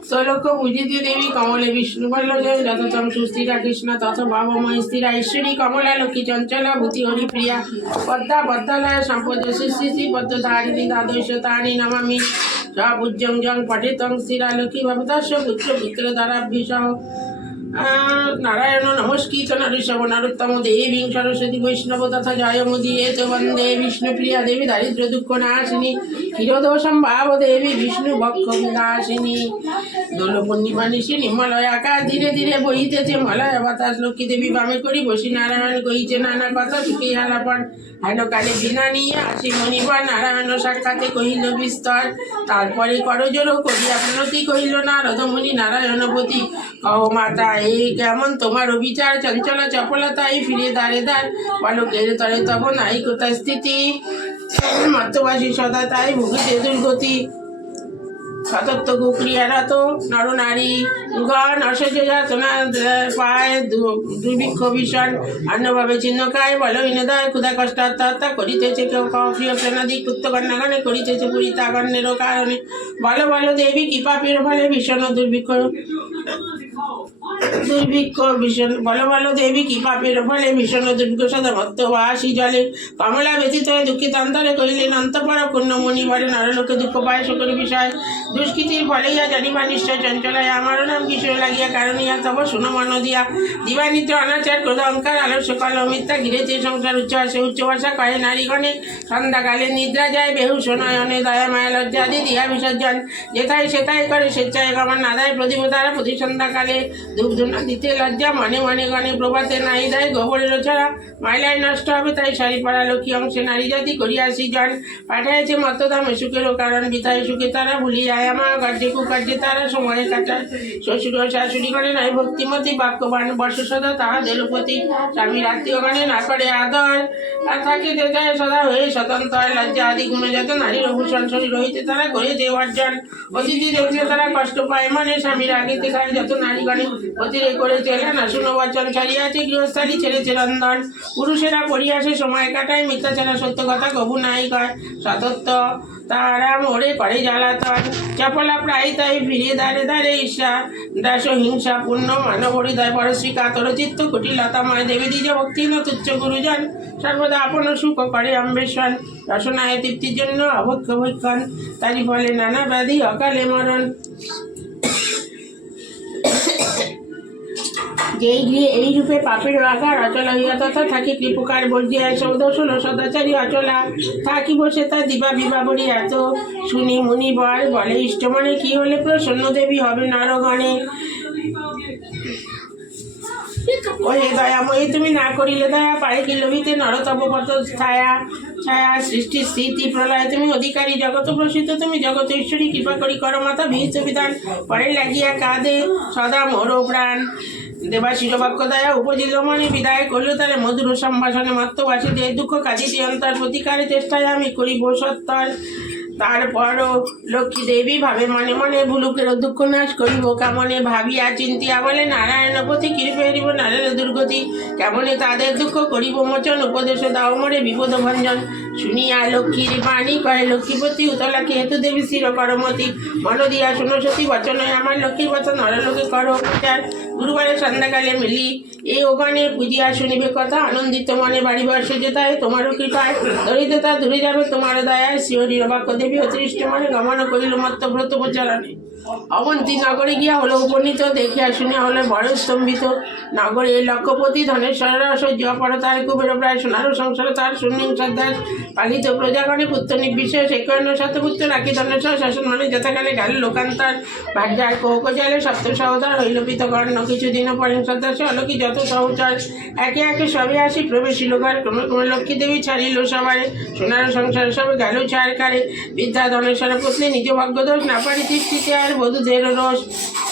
त्रैलोक्य पूजिते देवी कमले विष्णुवल्लभे यथातं सुस्थिरा कृष्ण तथा भावमयी स्थिरा ईश्वरी कमला लक्ष्मी चंचला भूति हरिप्रिया पद्मा पद्मालय संपद श्री पद्मधारिणी द्वादशतानि नमामि पूज्यं जं पठितं स्थिरा लक्ष्मी भवतस्य पुत्र पुत्र द्वाराभ्यसः नारायण नमस्कृत नरषभ नरोत्तम देवीं सरस्वती वैष्णव तथा जयमुदीयेत वन्दे विष्णुप्रिया देवी दारिद्र्य दुःख नाशिनी क्षीरोदोषं भाव देवी विष्णु भक्ष विनाशिनी দোল পূর্ণিমা নিশি নির্মলয় আকাশ ধীরে ধীরে বহিতেছে মলয় বাতাস লক্ষ্মী দেবী বামে করি বসি নারায়ণ কহিছে নানা কথা সুখী আলাপন হেন কালে বিনা নিয়ে আসি মণিবর নারায়ণ সাক্ষাতে কহিল বিস্তর তারপরে করজোড় করিয়া প্রণতি কহিল নারদমুনি নারায়ণপতি কহ মাতা এই কেমন তোমার অবিচার চঞ্চলা চপলতা এই ফিরে দাঁড়ে দাঁড় বালকের তরে তব নাই কোথায় স্থিতি মর্তবাসী সদা তাই ভুগিতে দুর্গতি সতত্ব কুক্রিয়ারত নর নারী গণ অসহ্য যাতনা পায় দুর্ভিক্ষ ভীষণ অন্যভাবে ছিন্নকায় বলহীনদয় ক্ষুধা কষ্ট আত্মহত্যা করিতেছে কেউ প্রিয় প্রেণাদিক পুত্রকন্যাগণে করিতেছে পুরিতাগণ্যেরও কারণে বলো বলো দেবী কৃপাপের ফলে ভীষণ দুর্ভিক্ষ ভীষণ বলো বলো দেবী কি পাপের ফলে ভীষণ দুর্ভিক্ষ সদা মত্তবাসী জলে কমলা ব্যতীত হয়ে দুঃখিত অন্তরে কহিলেন অন্তপর পূর্ণ মণি বলে নরলোকে দুঃখ পায় সকল বিষয় দুষ্কৃতির ফলে ইয়া জানিবা নিশ্চয় চঞ্চলায় আমারও নাম কিশোর লাগিয়া কারণ ইয়া তব শুনো মন দিয়া দিবানিদ্র অনাচার ক্রোধ অহংকার আলস্য কল মিথ্যা ঘিরেছে সংসার উচ্চবাসে উচ্চবাসা কয়ে নারীগণে সন্ধ্যাকালে নিদ্রা যায় বেহুশ নয়নে দয়া মায়া লজ্জা আদি দিয়া বিসর্জন যেথায় সেথায় করে স্বেচ্ছায় গমন নাদায় প্রদীপ তারা প্রতি সন্ধ্যাকালে ধূপ ধুনা দিতে লজ্জা মনে মনে গণে প্রভাতে নাই দেয় গোবরের ছাড়া মাইলাই নষ্ট হবে তাই শাড়ি পরা লক্ষ্মী অংশে নারী জাতি করিয়া সৃজন পাঠাইছে মত্তধামে সুখেরও কারণ বিতায় সুখে তারা ভুলিয়ায় আমার কার্যে কুকার্যে তারা সময় কাটায় শ্বশুর ও শাশুড়ি গণে নয় ভক্তিমতী বাক্যবান বর্ষ সদা তাহাদের প্রতি স্বামীর আত্মীয়গণে না করে আদর আর থাকিতে যায় সদা হয়ে স্বতন্ত্র লজ্জা আদি গুণজাত নারীর অভূষণ শরীর হইতে তারা করেছে অর্জন অতিথি দেখলে তারা কষ্ট পায় মানে স্বামীর আগে দেখায় যত নারীগণে অতিরে করেছে না শুনো বচন ছাড়িয়াছে গৃহস্থালী ছেড়েছে রন্ধন পুরুষেরা পড়িয়াছে সময় কাটায় মিথ্যা ছাড়া সত্য কথা কবু নাই কয় সতত্ব তারা মোড়ে করে জ্বালাতন চপলা প্রায় তাই ফিরে দাঁড়ে দাঁড়ে ঈর্ষা দাস হিংসা পূর্ণ মানব হৃদয় পরশ্রী কাতর চিত্ত কুটিলতাময় দেবী দ্বিজ ভক্তিহীন তুচ্ছ গুরুজন সর্বদা আপন সুখ করে অম্বেষণ রসনায় তৃপ্তির জন্য অভক্ষ ভক্ষণ তারই ফলে নানা ব্যাধি অকালে মরণ যেই গৃহে এই রূপে পাপের আকার অচলা হইয়া তথা থাকি কৃপকার বর্জিয়া সৌদশল সদাচারী অচলা থাকি বসে তা দিবা বিবা বলি এত শুনি মুনি বল বলে ইষ্টমনে কি হলে প্রসন্ন দেবী হবে নরগণে ওহে দয়াময়ী তুমি না করিলে দয়া পারে কি লোভিতে নরতপপত ছায়া ছায়া সৃষ্টি স্থিতি প্রলয় তুমি অধিকারী জগত প্রসিদ্ধ তুমি জগত ঈশ্বরী কৃপা করি কর মাতা বিহিত বিধান পরে লাগিয়া কাঁদে সদা মোর প্রাণ দেবা শিরবাক্য দয়া উপজিল মনে বিদায় করলো তারে মধুর সম্ভাষণে মত্তবাসীদের দুঃখ কাঁদিতে অন্তর প্রতিকারে চেষ্টায় আমি করিব সত্তর তারপরও লক্ষ্মী দেবী ভাবে মনে মনে ভুলুকের দুঃখ নাশ করিব কেমনে ভাবিয়া চিন্তিয়া বলে নারায়ণ পতি কৃপে হরিব নারায়ণ দুর্গতি কেমনে তাদের দুঃখ করিব মোচন উপদেশ দাও মরে বিপদ ভঞ্জন শুনিয়া লক্ষ্মীর বাণী কয় লক্ষ্মীপতি উতলাকে হেতু দেবী স্থির করমতি মন দিয়া শুনো সতী বচনয় আমার লক্ষ্মীর বচন নরলোকে করো প্রচার গুরুবারে সন্ধ্যাকালে মিলি এই ওখানে পুজিয়া শুনিবে কথা আনন্দিত মনে বাড়ি বর্ষে যেতায় তোমারও কৃপায় দরিদ্রতা দূরে যাবে তোমারও দয়ায় শিহরি অবাক্য দেবী অতিরিষ্ট মনে গমন করিল মত্ত ব্রত প্রচারণে অবন্তী নগরে গিয়া হলো উপনীত দেখিয়া শুনিয়া হলো বড় স্তম্ভিত নগরে লক্ষ্যপতি ধনেশ্বর সহ্য পর তার কুবের প্রায় সোনার সংসার তার শূন্যদাস পালিত প্রজাগণে পুত্র নির্বিশেষ একান্ন শতপুত্র রাখি ধনেশ্বর শাসন মানে যথাকালে গেল লোকান্তর ভার্যার কৌকজালে সপ্ত সহোদর হইল পিতকর্ণ কিছুদিন পরে সদস্য হলো কি যত সহচর একে একে সবে আসি প্রবেশিল ঘর ক্রমে ক্রমে লক্ষ্মী দেবী ছাড়িল সবারে সোনার সংসার সবে গেল ছাড় কারে বিদ্যা ধনেশ্বর পত্নী নিজ ভাগ্যদোষ না পারি তৃপ্তিতে আর বধূদের রস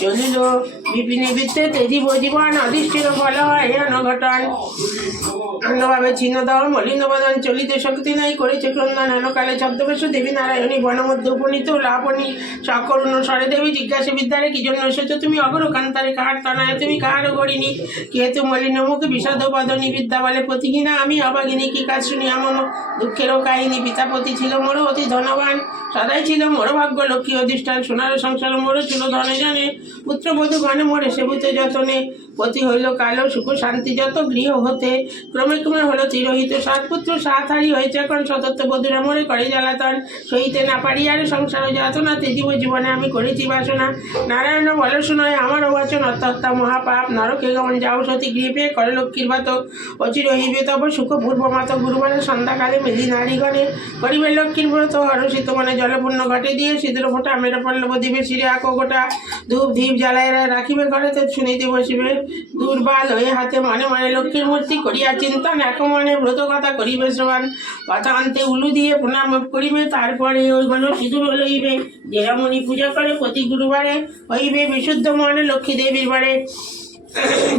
চলিল বিপিনী বৃত্তে তেজি জীবন অধিষ্ঠিত ফল হয় অনঘটন। অন্যভাবে ছিন্নদহ মলিনবদন চলিতে শক্তি নাই করেছে ক্রন্দন হেনকালে ছদ্মবেশ দেবী নারায়ণী বনমধ্যে উপনীত লাবণী সকরুণ স্বরে দেবী জিজ্ঞাসা বিদ্যারে কি জন্য এসেছো তুমি অগর কান্তারে কাহার তনায় তুমি কাহারও গড়িনি কেতু মলিন মুখ বিষাদ বদনী বিদ্যা বলে প্রতিহীনা আমি অবাগিনী কি কাজ শুনি আমার দুঃখেরও কাহিনী পিতাপতি ছিল মোর অতি ধনবান সদাই ছিল মোর ভাগ্য লক্ষ্মী অধিষ্ঠান সোনার সংসার মোর ছিল ধনে জানে পুত্রবধূ গণে মোরে সেবুতে যতনে পতি হইল কালো সুখ শান্তি যত গৃহ হতে ক্রমে ক্রমে হলো তিরোহিত সাত পুত্র সাত হারি হয়েছে এখন সতত্ব বধুরা মোরে করে জ্বালাতন সইতে না পারি আর সংসার যাতনা তেজিব জীবনে আমি করেছি বাসনা নারায়ণ বল শুনয় আমারও বচন অত্যত্তা মহাপাপ নরকে গমন যাও সতী গৃহে করে লক্ষ্মীর বাত অচির হইবে তব সুখ পূর্ব মাত গুরুবারে সন্ধ্যাকালে মেলি নারীগণে করিবে লক্ষ্মীর ব্রত হরষিত মনে জলপূর্ণ ঘটে দিয়ে সিঁদুর ফোটা মেরা পল্লব দিবে শিরে আঁকো গোটা ধূপ ধীপ জ্বালায় রাখিবে ঘরে তো শুনিতে বসিবে দুর্বাল হয়ে হাতে মনে মনে লক্ষ্মীর মূর্তি করিয়া চিন্তন এক মনে ব্রত কথা করিবে শ্রবণ কথা আনতে উলু দিয়ে প্রণাম করিবে তারপরে ওইগুলো সিঁদুর লইবে যে রমণী পূজা করে প্রতি গুরুবারে হইবে বিশুদ্ধ মনে লক্ষ্মী দেবীর বারে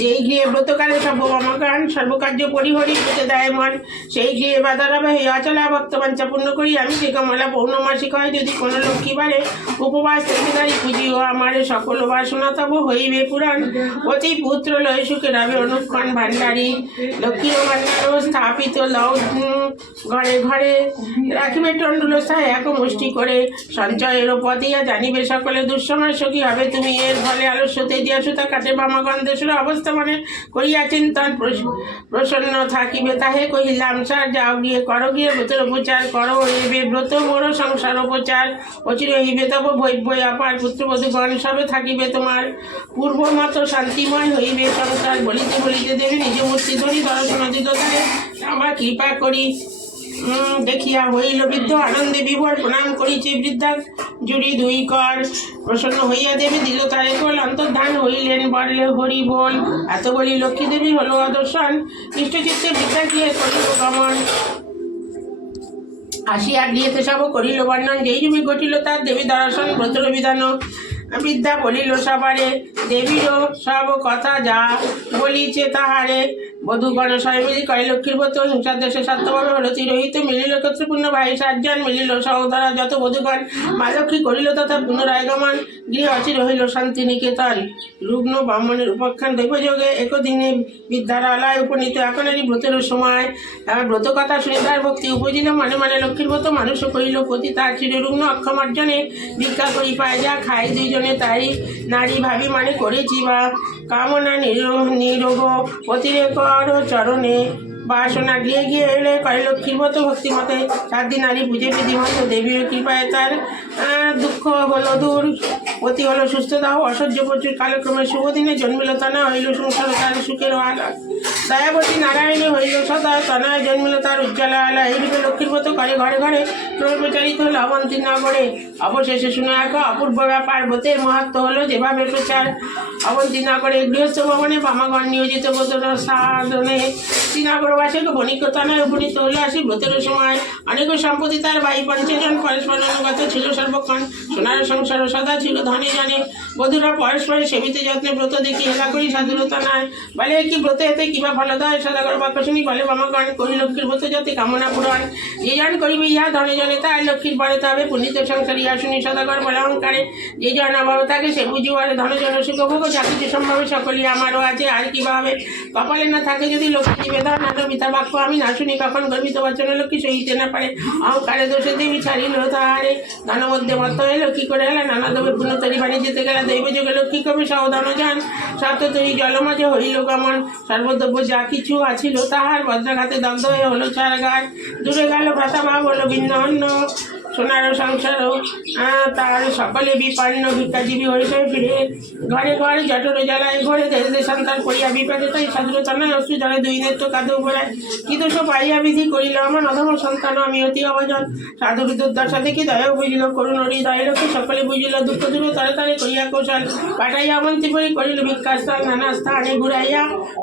যেই গৃহে ব্রতকালে সর্বমকান সর্বকার্য পরিহরি পেতে দেয় মন সেই গৃহে বাধারাবে হয়ে অচলা ভক্তবাঞ্ছা পূর্ণ করি আমি যে কমলা পৌর্ণমাসিক হয় যদি কোনো লক্ষ্মীবারে উপবাস থেকে পুজিও আমার সকল বাসনা তব হইবে পুরাণ অতি পুত্র লয় সুখে রাবে অনুক্ষণ ভাণ্ডারী লক্ষ্মীর ভাণ্ডার স্থাপিত লও ঘরে ঘরে রাখিবে টন্ডুলস্থায় এক মুষ্টি করে সঞ্চয়ের পদিয়া জানিবে সকলে দুঃসময় সখী হবে তুমি এর ফলে আলস্যতে দিয়া সুতা কাটে বামাগণ দেশের অবস্থা মনে করিয়া চিন্তন প্রসন্ন থাকিবে তাহে কহিলাম স্যার যাও গিয়ে করো গিয়ে ব্রতের উপচার করো হইবে ব্রত মোর সংসার উপচার অচির হইবে তব বৈ অপার পুত্রবধূগণ সবে থাকিবে তোমার পূর্ব মতো শান্তিময় হইবে সংসার বলিতে বলিতে দেবী নিজ মূর্তি ধরি দর্শন দিত তারে আমার কৃপা করি দেখিয়া হইল বৃদ্ধ আনন্দে বিভোর প্রণাম করিছে বৃদ্ধা জুড়ি দুই কর প্রসন্ন হইয়া দেবী দিল তারে কোল অন্তর্ধান হইলেন বললে হরি বল এত বলি লক্ষ্মী দেবী হলো অদর্শন ইষ্টচিত্তে বৃদ্ধা গিয়ে করিল গমন আসিয়া গৃহেতে সব করিল বর্ণন যেই জমি ঘটিল তার দেবী দর্শন ব্রতর বিধান বিদ্যা বলিল সবারে দেবীরও সব কথা যা বলিছে তাহারে বধূগণ সবাই মিলি করে লক্ষ্মীর ব্রত হিংসার দেশে সত্যভাবে হলো তিরোহিত মিলিল কর্তৃপূর্ণ ভাই সাতজন মিলিল সহোদরা যত বধূগণ মা লক্ষ্মী করিল তথা পুনরায় গমন গৃহে অচির হইল শান্তিনিকেতন রুগ্ন ব্রাহ্মণের উপাখ্যান দৈবযোগে একদিনে বিদ্যার আলায় উপনীত এখনেরই ব্রতের সময় ব্রত কথা শুনে তার ভক্তি উপজিল মনে মনে লক্ষ্মীর ব্রত মানুষও করিল প্রতি তার চিররুগ্ন অক্ষম অর্জনে ভিক্ষা করি পায় যা খায় দুইজনে তাই নারী ভাবি মানে করেছি বা কামনা নিরোগ অতিরেক চরণে বাসনা গিয়ে গিয়ে এলে করে লক্ষ্মীর মতো ভক্তিমতে 4 দিন নারী পুজো বিধিমত দেবীর কৃপায় তার দুঃখ হলো দূর অতি হলো সুস্থতা অসহ্য প্রচুর কালক্রমে শুভ দিনে জন্মিল তনা হইল সংসার তার সুখের আলা দয়াবতী নারায়ণী হইল সদা তনায় জন্মিল তার উজ্জ্বল আলা এইরূপে লক্ষ্মীর মতো করে ঘরে ঘরে প্রচারিত হলো অবন্তী নগরে অবশেষে শুনে এক অপূর্ব ব্যাপার ব্রতের মাহাত্ম্য হলো যেভাবে প্রচার অবন্তী নগরে গৃহস্থ ভবনে বামাগণ নিয়োজিত ব্রত সাধনে শ্রীনগরবাসীকে বণিকতনায় উপনীত হলে আসি ব্রতের সময় অনেক সম্পত্তি তার ভাই 5 জন পরস্পর অনুগত ছিল সর্বক্ষণ সোনার সংসার সদা ছিল ধনে জানে বধূরা পরস্পরে সেবিতে যত্নে ব্রত দেখি হেলা করি সাধুরতা নয় বলে কি ব্রত এতে কিবা ফলদায় সদাগর বাক্য শুনি বলে বামাগণ করি লক্ষ্মীর ব্রত যাতে কামনা পূরণ যে জন করিবে ইহা ধনে জনে তাই লক্ষ্মীর পরে তবে পুণ্যিত সংসার ইহা শুনি সদাগর বলে অহংকারে যে জন অভাব থাকে সে বুঝিবার ধনে জন সুখ ভোগ যা কিছু সম্ভবে সকলই আমারও আছে আর কিভাবে কপালে না থাকে যদি লক্ষ্মী নিবেদন নানা মিথ্যা বাক্য আমি না শুনি কখন গর্বিত বচনে লক্ষ্মী সহিতে না পারে অহংকারে দোষে দেবী ছাড়িল তাহারে ধনমধ্যে মত হইল কি করে এলা নানা দেবে পুণ্যতরী বাড়ি যেতে গেলে দৈব যোগে লক্ষ্মী কবি সহধন যান সপ্ততরী জলমাঝে হইল গমন সর্বদ্রব্য যা কিছু আছিল তাহার বজ্রাঘাতে দগ্ধ হয়ে হলো চারঘাট দূরে গেল ভ্রাতা ভাব হলো ভিন্ন অন্য সোনার সংসারও তার সকলে বিপন্ন ভিক্ষাজীবী হইতে ফিরে ঘরে ঘরে জঠর জ্বালায় ঘরে দেশ দেশান্তর করিয়া বিপদে তাই সাধুরতা নয় অশ্রু জলে 2 নেত্র কাঁদে উপরে কি দোষ পাইয়া বিধি করিল আমার অধম সন্তান আমি অতি অবজন সাধুর দুর্দশা দেখি দয়া বুঝিল করুণ হৃদয় লোকে সকলে বুঝিল দুঃখ দূর তাড়াতাড়ি করিয়া কৌশল পাঠাইয়া অবন্তিপুরী করিল ভিক্ষাস্থান নানা স্থানে ঘুরাইয়া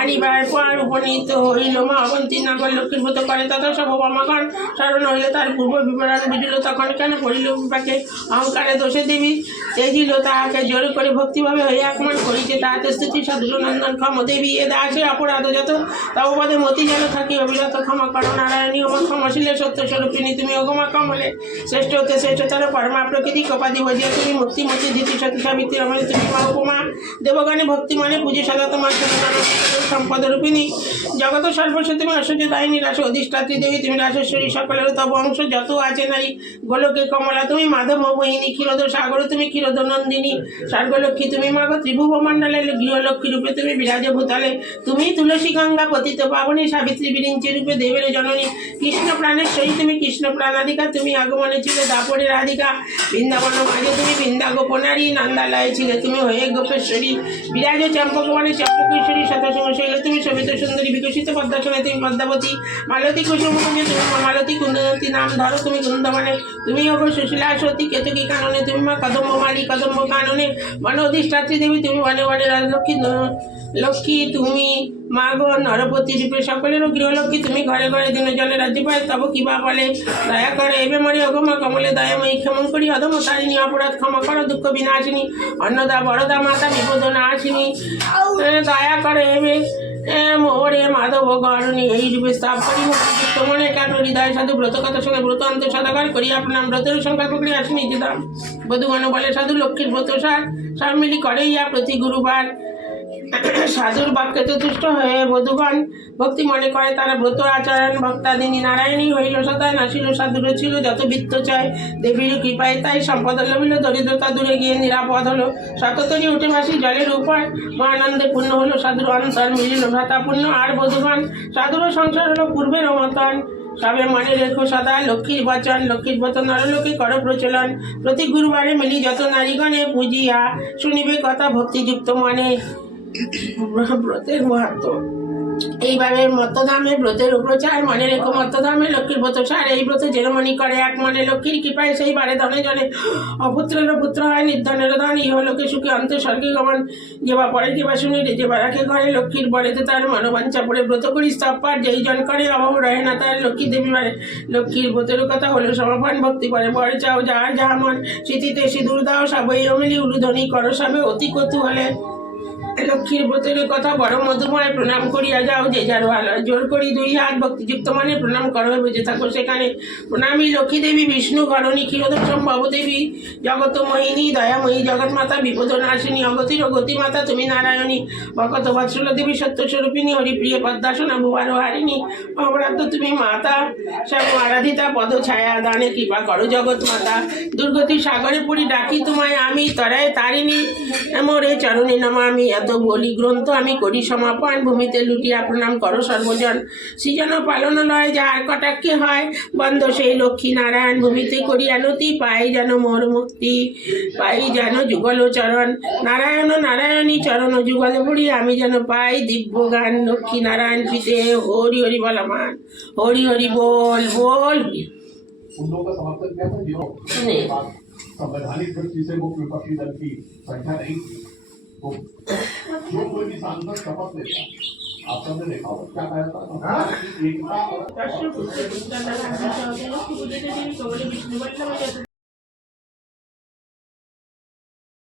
আনিবার পর উপনীত হইল মা অবন্তী নগর লক্ষ্মীর ব্রত করে তথা সব বামাগণ স্মরণ হইল তার পূর্ব বিবরণ বুঝিল তখন কেন পড়িল বিপাকে অহংকারে দোষে দেবী তেজিল তাহাকে জোর করে ভক্তিভাবে হয়ে একমন করিছে তাহাতে স্থিতি সাধুর নন্দন ক্ষম দেবী এ দাসে অপরাধ যত তব পদে মতি যেন থাকি অবিরত ক্ষমা করো নারায়ণী আমার ক্ষমাশীলে সত্য স্বরূপিণী তুমি অগমা কমলে শ্রেষ্ঠ হতে শ্রেষ্ঠতর পরমা প্রকৃতি কপাদি বজিয়া তুমি মুক্তি মুক্তি ধীতি সতী সাবিত্রী রমণী তুমি মা উপমা দেবগানে ভক্তি মানে পুজো সদা তোমার সম্পদ রূপিণী জগত সর্বস্ব তুমি ঐশ্বর্য দায়িনী রাস অধিষ্ঠাত্রী দেবী তুমি রাসেশ্বরী সকলের তব অংশ যত আছে নারী গোলকে কমলা তুমি মাধব মোহিনী ক্ষীরোদ সাগর তুমি ক্ষীরোদ নন্দিনী স্বর্গলক্ষ্মী তুমি মাগ ত্রিভুব মণ্ডলে গৃহলক্ষ্মী রূপে তুমি বিরাজ ভূতলে তুমি তুলসী গঙ্গা পতিত পাবনী সাবিত্রী বিরিঞ্চি রূপে দেবের জননী কৃষ্ণ প্রাণেশ্বরী তুমি কৃষ্ণ প্রাণাধিকা তুমি আগমনে ছিলে দাপরে রাধিকা বৃন্দাবন মাঝে তুমি বৃন্দা গোপনারী নন্দালয়ে ছিলে তুমি হয়ে গোপেশ্বরী বিরাজ চম্পকবনে চম্পকেশ্বরী শতসিংহ শৈল তুমি শোভিত সুন্দরী বিকশিত পদ্মাসনে তুমি পদ্মাবতী মালতী কুসুম কুঞ্জে তুমি মালতী কুন্দন্তী নাম ধরো তুমি কুন্দবনে তুমি অগ সুশীলা সতী কেতকী কাননে তুমি মা কদম্ব মালি কদম্ব কাননে বন অধিষ্ঠাত্রী দেবী তুমি বনে বনে রাজলক্ষ্মী লক্ষ্মী তুমি মা গো নরপতি রূপে সকলেরও গৃহলক্ষ্মী তুমি ঘরে ঘরে দিন জলে রাজ্য পায় তব কিবা বলে দয়া করে এবে মরে অগমা কমলে দয়াময়ী ক্ষমন করি অধম তারিণী অপরাধ ক্ষমা করো দুঃখ বিনাশিনী অন্নদা বড়দা মাতা বিপদ নাশিনী দয়া করে এবে মোরে মাধব গণনী এই রূপে স্থাপ করি মুক্তিযুক্ত মনে একাগ্র হৃদয় সাধু ব্রত কথা শুনে ব্রত অন্ত সদাকার করি আপনার ব্রতের সংকল্প করে আসেনি যেতাম বধুগণ বলে সাধু লক্ষ্মীর ব্রত সার সব মিলি করে ইয়া প্রতি গুরুবার সাধুর বাক্যে তুষ্ট হয়ে বধুগণ ভক্তি মনে করে তারা ব্রত আচরণ ভক্তাদিনী নারায়ণী হইল সদা নাসিল সাধুর ছিল যত বৃত্ত চায় দেবীর কৃপায় তাই সম্পদ লভিল দরিদ্রতা দূরে গিয়ে নিরাপদ হলো শততরী উঠে ভাসি জলের উপর মহানন্দে পূর্ণ হলো সাধুর অন্তর মিলিল ভ্রাতাপূর্ণ আর বধুগণ সাধুর সংসার হলো পূর্বের মতন সবে মনে রেখো সদা লক্ষ্মীর বচন লক্ষ্মীর বচন নরলোকে করো প্রচলন প্রতি গুরুবারে মিলি যত নারীগণে পুজিয়া শুনিবে কথা ভক্তিযুক্ত মনে ব্রতের মাহাত্ম এইভাবে মত্তধামে ব্রতের উপচার মনে রেখো মত্তধামে লক্ষ্মীর ব্রত সার এই ব্রত জেরমণি করে এক মনে লক্ষ্মীর কৃপায় সেই বারে ধনে জনে অপুত্রেরও পুত্র হয় নির্ধনের ধন ইহলোকে সুখে অন্ত স্বর্গে গমন যেবা পরে যেবা শুনি যেবা রাখে ঘরে লক্ষ্মীর বলেতে তার মনোবাঞ্ছা পড়ে ব্রত করি স্তব পার যেই জন করে অভাব রহে না তার লক্ষ্মী দেবী বারে লক্ষ্মীর ব্রতের কথা হলো সমাপন ভক্তি করে বরে চাও যার যাহা মন স্মৃতিতে সিঁদুর দাও সবই অমিলি উলুধ্বনি করো সবে অতি কৌতূহলে লক্ষ্মীর ব্রতের কথা বড় মধুময় প্রণাম করিয়া যাও যে যার ভালো জোর করি দুই হাত ভক্তিযুক্ত মানে প্রণাম করো বুঝে থাকো সেখানে প্রণামী লক্ষ্মী দেবী বিষ্ণু করণী ক্ষীরোদম ভবদেবী জগত মোহিনী দয়াময়ী জগৎ মাতা বিপদ নাশিনী অগতির গতি মাতা তুমি নারায়ণী ভকত বৎসল দেবী সত্যস্বরূপিণী হরিপ্রিয় পদ্মাসনা ভুবার হারিণী অপরাধ তুমি মাতা সব আরাধিতা পদ ছায়া দানে কৃপা করো জগৎ মাতা দুর্গতি সাগরে পুরী ডাকি তোমায় আমি তরায় তারিণী মোরে চরণী নমামি এত বলি গ্রন্থ আমি করি সমাপন ভূমিতে লুটিয়া প্রণাম করো সর্বজন সৃজন পালন লয় যার কটাক্ষে হয় বন্ধ সেই লক্ষ্মী নারায়ণ ভূমিতে করি আনতি পাই যেন মোর মুক্তি পাই যেন যুগল চরণ নারায়ণ নারায়ণী চরণ যুগলে পড়ি আমি যেন পাই দিব্য গান লক্ষ্মী নারায়ণ পিতে হরি হরি বল আমার হরি হরি বল বল उन लोगों का समर्थन किया था जिन्होंने संवैधानिक दृष्टि से मुख्य विपक्षी दल की संख्या नहीं थी तो जो कोई भी सांसद शपथ लेता आप सबने देखा होगा क्या कहा था एकता और